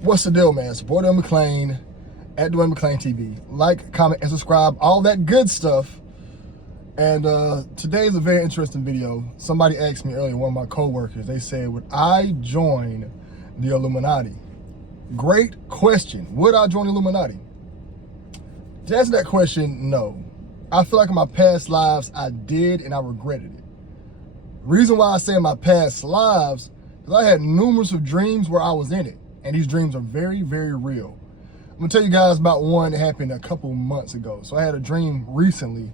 What's the deal, man? Support Dwayne McClain at Dwayne McClain TV. Like, comment, and subscribe. All that good stuff. And today is a very interesting video. Somebody asked me earlier, one of my co-workers, they said, would I join the Illuminati? Great question. Would I join the Illuminati? To answer that question, no. I feel like in my past lives, I did and I regretted it. Reason why I say in my past lives, because I had numerous of dreams where I was in it. And these dreams are very, very real. I'm gonna tell you guys about one that happened a couple months ago. So I had a dream recently.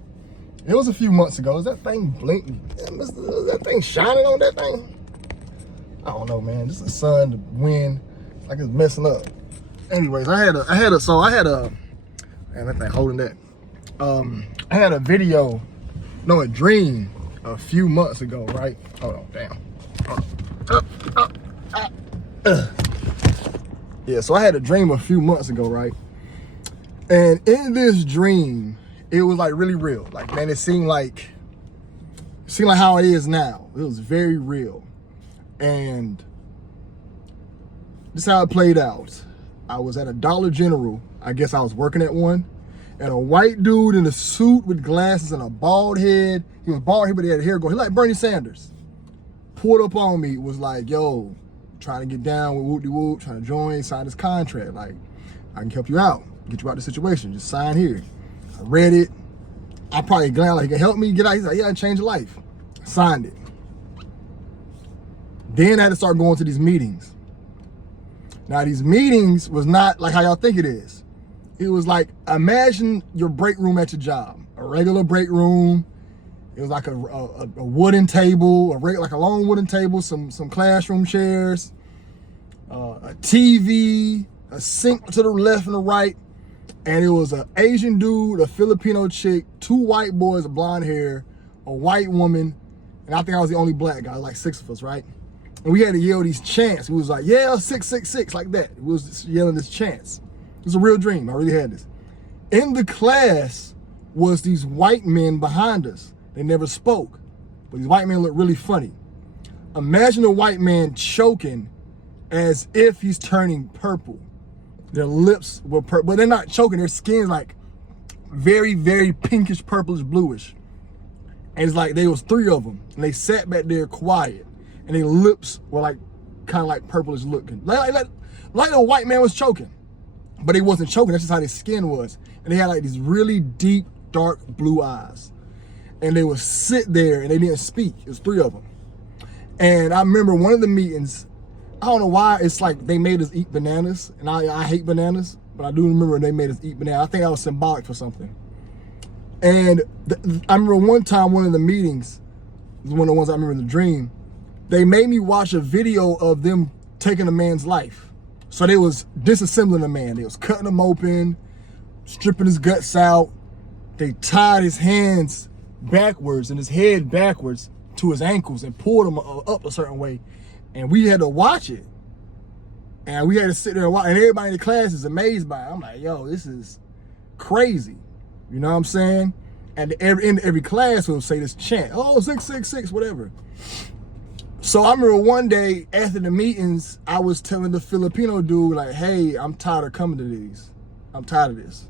It was a few months ago. Is that thing blinking? Is that thing shining on that thing? I don't know, man. Just the sun, the wind, like it's messing up. Anyways, I had a, man, that thing holding that. I had a video, no, a dream a few months ago, right? Hold on, damn. Hold on. Yeah, so I had a dream a few months ago, right? And in this dream, it was like really real. Like, man, it seemed like how it is now. It was very real. And this is how it played out. I was at a Dollar General. I guess I was working at one. And a white dude in a suit with glasses and a bald head. He was bald head, but he had hair going. He like Bernie Sanders. Pulled up on me, was like, yo, trying to get down with whoop-de-whoop, trying to join, sign this contract. Like, I can help you out, get you out of the situation. Just sign here. I read it. I probably glad like he can help me get out. He's like, yeah, I changed your life. I signed it. Then I had to start going to these meetings. Now, these meetings was not like how y'all think it is. It was like, imagine your break room at your job, a regular break room. It was like a wooden table, like a long wooden table, some classroom chairs, a TV, a sink to the left and the right, and it was an Asian dude, a Filipino chick, two white boys with blonde hair, a white woman, and I think I was the only black guy, like 6 of us, right? And we had to yell these chants. It was like, yeah, 666, like that. It was just yelling this chants. It was a real dream. I really had this. In the class was these white men behind us. They never spoke, but these white men look really funny. Imagine a white man choking as if he's turning purple. Their lips were purple, but they're not choking. Their skin's like very, very pinkish, purplish, bluish. And it's like there was 3 of them, and they sat back there quiet, and their lips were like kind of like purplish looking, like a white man was choking, but he wasn't choking. That's just how their skin was, and they had like these really deep, dark blue eyes. And they would sit there and they didn't speak. It was 3 of them. And I remember one of the meetings, I don't know why, it's like they made us eat bananas. And I hate bananas, but I do remember they made us eat bananas. I think that was symbolic for something. And I remember one time, one of the meetings, it was one of the ones I remember in the dream, they made me watch a video of them taking a man's life. So they was disassembling a man. They was cutting him open, stripping his guts out. They tied his hands backwards and his head backwards to his ankles and pulled him up a certain way, and we had to watch it, and we had to sit there and watch, and everybody in the class is amazed by it. I'm like, yo, this is crazy, you know what I'm saying? And in every class will say this chant, oh, 666, whatever. So I remember one day after the meetings, I was telling the Filipino dude, like, hey, I'm tired of coming to these. I'm tired of this.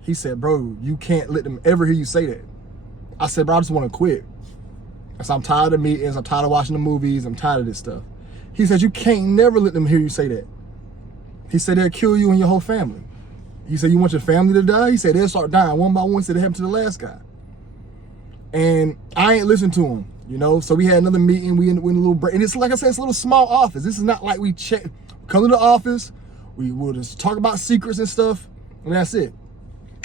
He said, bro, you can't let them ever hear you say that. I said, bro, I just want to quit. I said, I'm tired of meetings. I'm tired of watching the movies. I'm tired of this stuff. He said, you can't never let them hear you say that. He said, they'll kill you and your whole family. He said, you want your family to die? He said, they'll start dying one by one. He said, it happened to the last guy. And I ain't listened to him, you know? So we had another meeting. We in a little break. And it's like I said, it's a little small office. This is not like we come to the office. We will just talk about secrets and stuff. And that's it.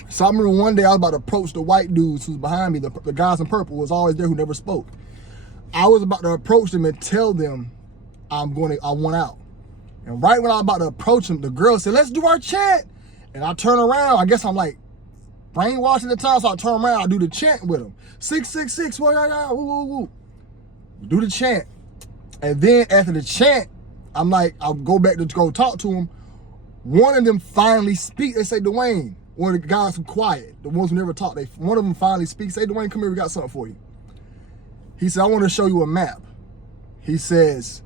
So I remember one day I was about to approach the white dudes who's behind me, the guys in purple was always there who never spoke. I was about to approach them and tell them I want out. And right when I was about to approach them, the girl said, let's do our chant. And I turn around, I guess I'm like brainwashed at the time, so I turn around, I do the chant with them. 666, woo, woo, woo. Do the chant. And then after the chant, I'm like, I'll go back to go talk to them. One of them finally speak. They say, Dwayne, one of the guys who quiet, the ones who never talk, one of them finally speaks. Say, Dwayne, come here, we got something for you. He said, I want to show you a map. He says,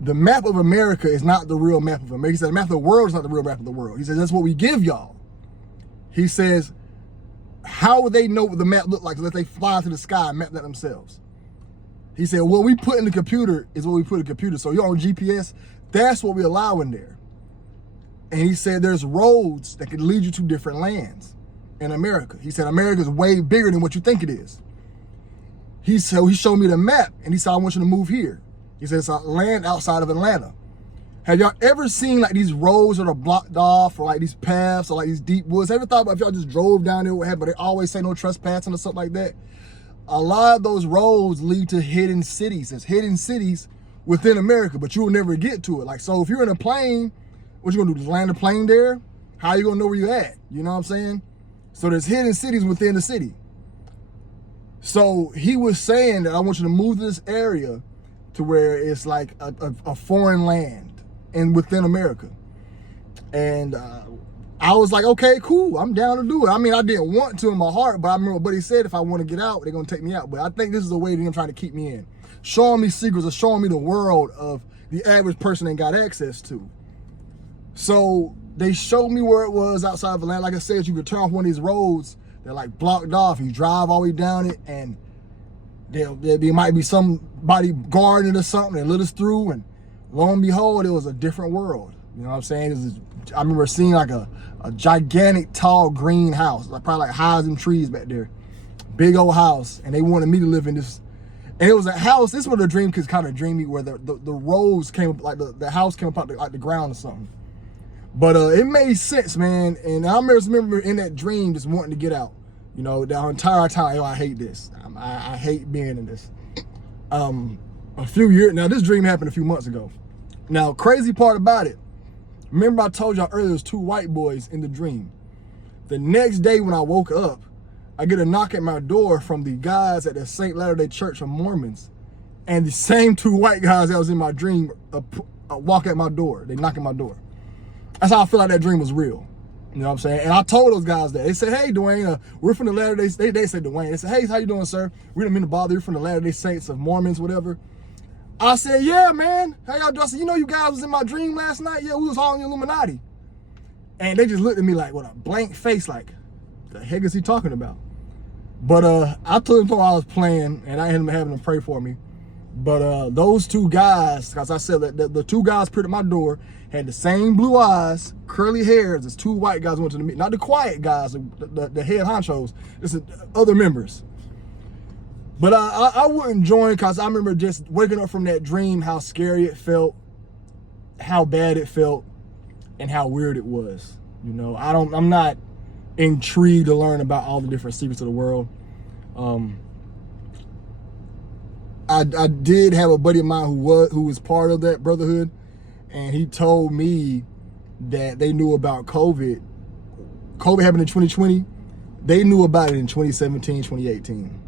the map of America is not the real map of America. He said the map of the world is not the real map of the world. He says that's what we give y'all. He says, how would they know what the map looked like unless they fly to the sky and map that themselves? He said, what we put in the computer is what we put in the computer. So you're on GPS, that's what we allow in there. And he said there's roads that could lead you to different lands in America. He said America is way bigger than what you think it is. He showed me the map and he said, I want you to move here. He said it's a land outside of Atlanta. Have y'all ever seen like these roads that are blocked off, or like these paths, or like these deep woods? Ever thought about if y'all just drove down there, what happened, but they always say no trespassing or something like that? A lot of those roads lead to hidden cities. There's hidden cities within America, but you will never get to it. Like, so if you're in a plane, what you gonna do, just land a plane there? How you gonna know where you're at? You know what I'm saying? So there's hidden cities within the city. So he was saying that I want you to move to this area to where it's like a foreign land and within America. And I was like, okay, cool, I'm down to do it. I mean, I didn't want to in my heart, but I remember what Buddy said, if I want to get out, they're gonna take me out. But I think this is a way that they're trying to keep me in. Showing me secrets or showing me the world of the average person ain't got access to. So they showed me where it was outside of Atlanta. Like I said, you could turn off one of these roads, they're like blocked off. You drive all the way down it and there might be somebody guarding it or something that let us through, and lo and behold, it was a different world. You know what I'm saying? I remember seeing like a gigantic, tall, green house, like probably like high as them trees back there. Big old house, and they wanted me to live in this. And it was a house, this is where the dream kids kind of dreamy, where the roads came up, like the house came up out like the ground or something. But it made sense, man. And I remember in that dream just wanting to get out. You know, the entire time, I hate this. I hate being in this. A few years, now this dream happened a few months ago. Now, crazy part about it, remember I told y'all earlier, there's 2 white boys in the dream. The next day when I woke up, I get a knock at my door from the guys at the St. Latter-day Church of Mormons. And the same 2 white guys that was in my dream walk at my door. They knock at my door. That's how I feel like that dream was real. You know what I'm saying? And I told those guys that. They said, hey, Dwayne, we're from the Latter-day Saints. They said Dwayne. They said, hey, how you doing, sir? We didn't mean to bother you, from the Latter-day Saints of Mormons, whatever. I said, yeah, man. How y'all doing? I said, you know you guys was in my dream last night? Yeah, we was all in the Illuminati. And they just looked at me like with a blank face, like, the heck is he talking about? But I told them I was playing, and I ended up having them pray for me. But those 2 guys, because I said that the 2 guys put at my door had the same blue eyes, curly hairs as 2 white guys went to the meeting. Not the quiet guys, the head honchos, it's other members. But I wouldn't join, because I remember just waking up from that dream, how scary it felt, how bad it felt, and how weird it was. You know, I'm not intrigued to learn about all the different secrets of the world. I did have a buddy of mine who was part of that brotherhood, and he told me that they knew about COVID. COVID happened in 2020. They knew about it in 2017, 2018.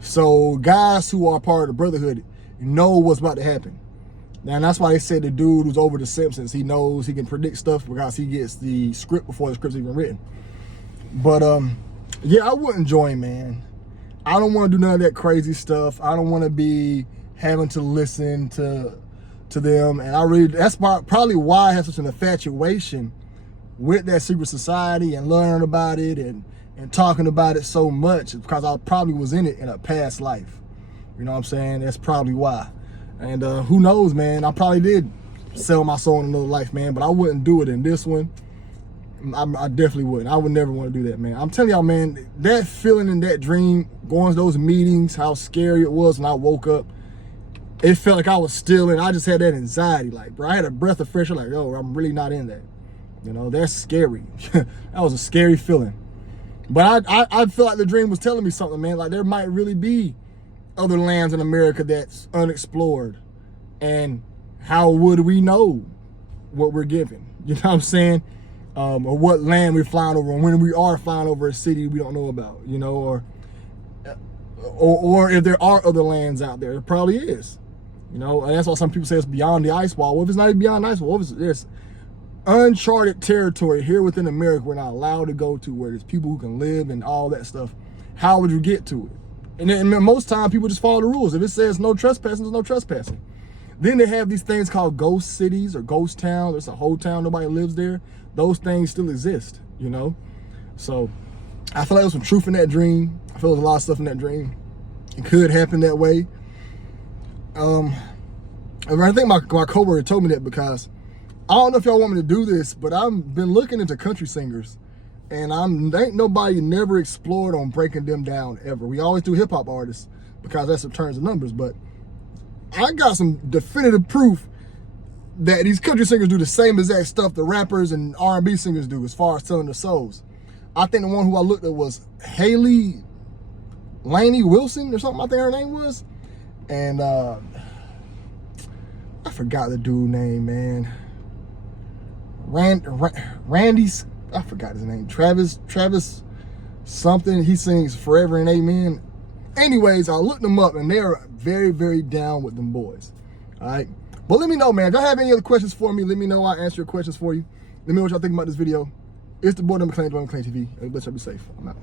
So guys who are part of the brotherhood know what's about to happen. Now, and that's why they said the dude who's over the Simpsons, he knows he can predict stuff because he gets the script before the script's even written. But yeah, I wouldn't join, man. I don't want to do none of that crazy stuff. I don't want to be having to listen to them. And that's probably why I have such an infatuation with that secret society and learning about it and talking about it so much, because I probably was in it in a past life. You know what I'm saying? That's probably why. And who knows, man? I probably did sell my soul in another life, man, but I wouldn't do it in this one. I definitely wouldn't. I would never want to do that, man. I'm telling y'all, man, that feeling in that dream, going to those meetings, how scary it was when I woke up, it felt like I was still in. I just had that anxiety. Like, bro, I had a breath of fresh air, like, oh, I'm really not in that. You know, that's scary. That was a scary feeling. But I feel like the dream was telling me something, man. Like, there might really be other lands in America that's unexplored. And how would we know what we're given? You know what I'm saying? Or what land we're flying over, and when we are flying over a city we don't know about, you know, or if there are other lands out there. It probably is. You know, and that's why some people say it's beyond the ice wall. Well, if it's not even beyond the ice wall, there's uncharted territory here within America we're not allowed to go to, where there's people who can live and all that stuff. How would you get to it? And most time people just follow the rules. If it says no trespassing, there's no trespassing. Then they have these things called ghost cities or ghost towns. There's a whole town, nobody lives there. Those things still exist, you know? So I feel like there's some truth in that dream. I feel there's a lot of stuff in that dream. It could happen that way. I think my coworker told me that because I don't know if y'all want me to do this, but I've been looking into country singers, and ain't nobody never explored on breaking them down ever. We always do hip hop artists because that's what turns the numbers, but I got some definitive proof that these country singers do the same exact stuff the rappers and R&B singers do as far as selling their souls. I think the one who I looked at was Haley Laney Wilson or something, I think her name was. And I forgot the dude name, man. Randy's, I forgot his name. Travis something. He sings Forever and Amen. Anyways, I looked them up and they're very, very down with them boys. All right. But let me know, man. If y'all have any other questions for me, let me know. I'll answer your questions for you. Let me know what y'all think about this video. It's the boy, McClain, TV. Let's be safe. I'm out.